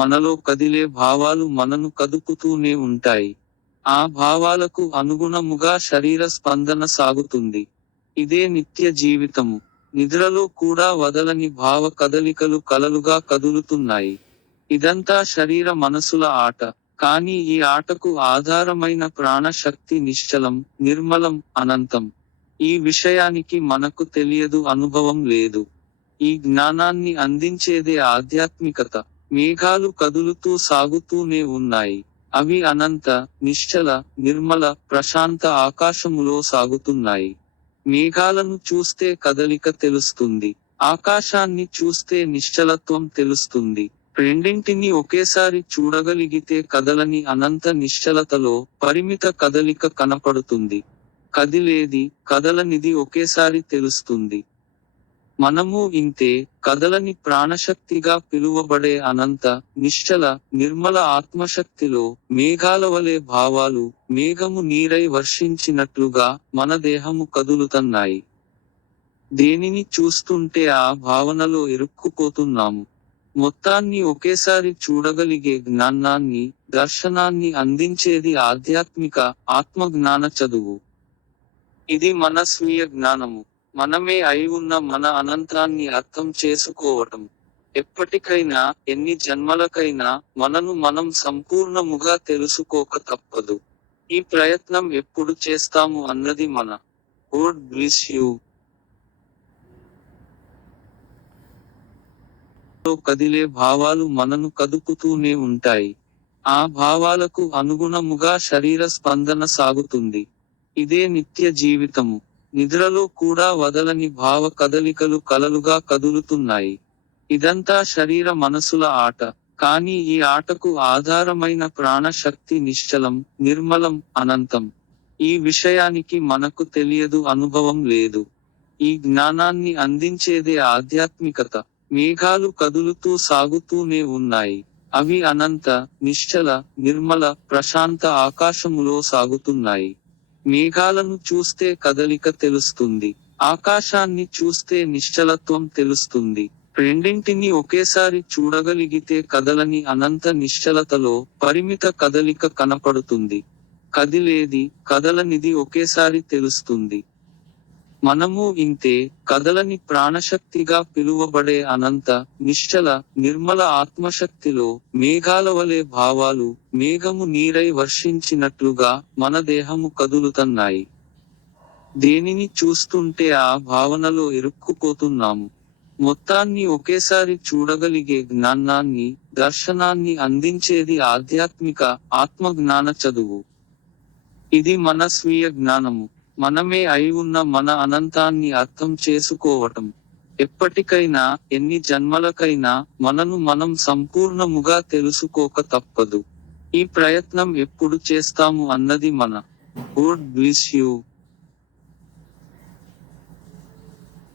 మనలో కదిలే భావాలు మనను కదుపుతూనే ఉంటాయి. ఆ భావాలకు అనుగుణముగా శరీర స్పందన సాగుతుంది. ఇదే నిత్య జీవితము. నిద్రలో కూడా వదలని భావ కదలికలు కలలుగా కదులుతున్నాయి. ఇదంతా శరీర మనసుల ఆట. కానీ ఈ ఆటకు ఆధారమైన ప్రాణశక్తి నిశ్చలం, నిర్మలం, అనంతం. ఈ విషయానికి మనకు తెలియదు, అనుభవం లేదు. ఈ జ్ఞానాన్ని అందించేదే ఆధ్యాత్మికత. మేఘాలు కదులుతూ సాగుతూనే ఉన్నాయి. అవి అనంత, నిశ్చల, నిర్మల, ప్రశాంత ఆకాశములో సాగుతున్నాయి. మేఘాలను చూస్తే కదలిక తెలుస్తుంది. ఆకాశాన్ని చూస్తే నిశ్చలత్వం తెలుస్తుంది. రెండింటిని ఒకేసారి చూడగలిగితే కదలని అనంత నిశ్చలతలో పరిమిత కదలిక కనపడుతుంది. కదిలేది, కదలనిది ఒకేసారి తెలుస్తుంది. మనము ఇంతే, కదలని ప్రాణశక్తిగా పిలువబడే అనంత, నిశ్చల, నిర్మల ఆత్మశక్తిలో, మేఘాలవలే భావాలు, మేఘము నీరై వర్షించినట్లుగా, మన దేహము కదులుతన్నాయి. దేనిని చూస్తుంటే ఆ భావనలో ఇరుక్కుపోతున్నాము. మొత్తాన్ని ఒకేసారి చూడగలిగే జ్ఞానాన్ని, దర్శనాన్ని అందించేది ఆధ్యాత్మిక, ఆత్మజ్ఞాన చదువు. ఇది మన స్వీయ జ్ఞానము. మనమే అయి ఉన్న మన అనంతాన్ని అర్థం చేసుకోవటం. ఎప్పటికైనా, ఎన్ని జన్మలకైనా, మనను మనం సంపూర్ణముగా తెలుసుకోక తప్పదు. ఈ ప్రయత్నం ఎప్పుడు చేస్తాము అన్నది మన. God bless you. కదిలే భావాలు మనను కదుపుతూనే ఉంటాయి. ఆ భావాలకు అనుగుణముగా శరీర స్పందన సాగుతుంది. ఇదే నిత్య జీవితము. నిద్రలో కూడా వదలని భావ కదలికలు కలలుగా కదులుతున్నాయి. ఇదంతా శరీర మనసుల ఆట. కానీ ఈ ఆటకు ఆధారమైన ప్రాణశక్తి నిశ్చలం, నిర్మలం, అనంతం. ఈ విషయానికి మనకు తెలియదు, అనుభవం లేదు. ఈ జ్ఞానాన్ని అందించేదే ఆధ్యాత్మికత. మేఘాలు కదులుతూ సాగుతూనే ఉన్నాయి. అవి అనంత, నిశ్చల, నిర్మల, ప్రశాంత ఆకాశములో సాగుతున్నాయి. మేఘాలను చూస్తే కదలిక తెలుస్తుంది. ఆకాశాన్ని చూస్తే నిశ్చలత్వం తెలుస్తుంది. రెండింటిని ఒకేసారి చూడగలిగితే కదలని అనంత నిశ్చలతలో పరిమిత కదలిక కనపడుతుంది. కదిలేది, కదలనిది ఒకేసారి తెలుస్తుంది. మనము ఇంతే, కదలని ప్రాణశక్తిగా పిలువబడే అనంత, నిశ్చల, నిర్మల ఆత్మశక్తిలో, మేఘాలవలే భావాలు, మేఘము నీరై వర్షించినట్లుగా, మన దేహము కదులుతన్నాయి. దేనిని చూస్తుంటే ఆ భావనలో ఇరుక్కుపోతున్నాము. మొత్తాన్ని ఒకేసారి చూడగలిగే జ్ఞానాన్ని, దర్శనాన్ని అందించేది ఆధ్యాత్మిక, ఆత్మజ్ఞాన చదువు. ఇది మన స్వీయ జ్ఞానము. మనమే అయి ఉన్న మన అనంతాన్ని అర్థం చేసుకోవటం. ఎప్పటికైనా, ఎన్ని జన్మలకైనా, మనను మనం సంపూర్ణముగా తెలుసుకోక తప్పదు. ఈ ప్రయత్నం ఎప్పుడు చేస్తాము అన్నది మన. God bless you.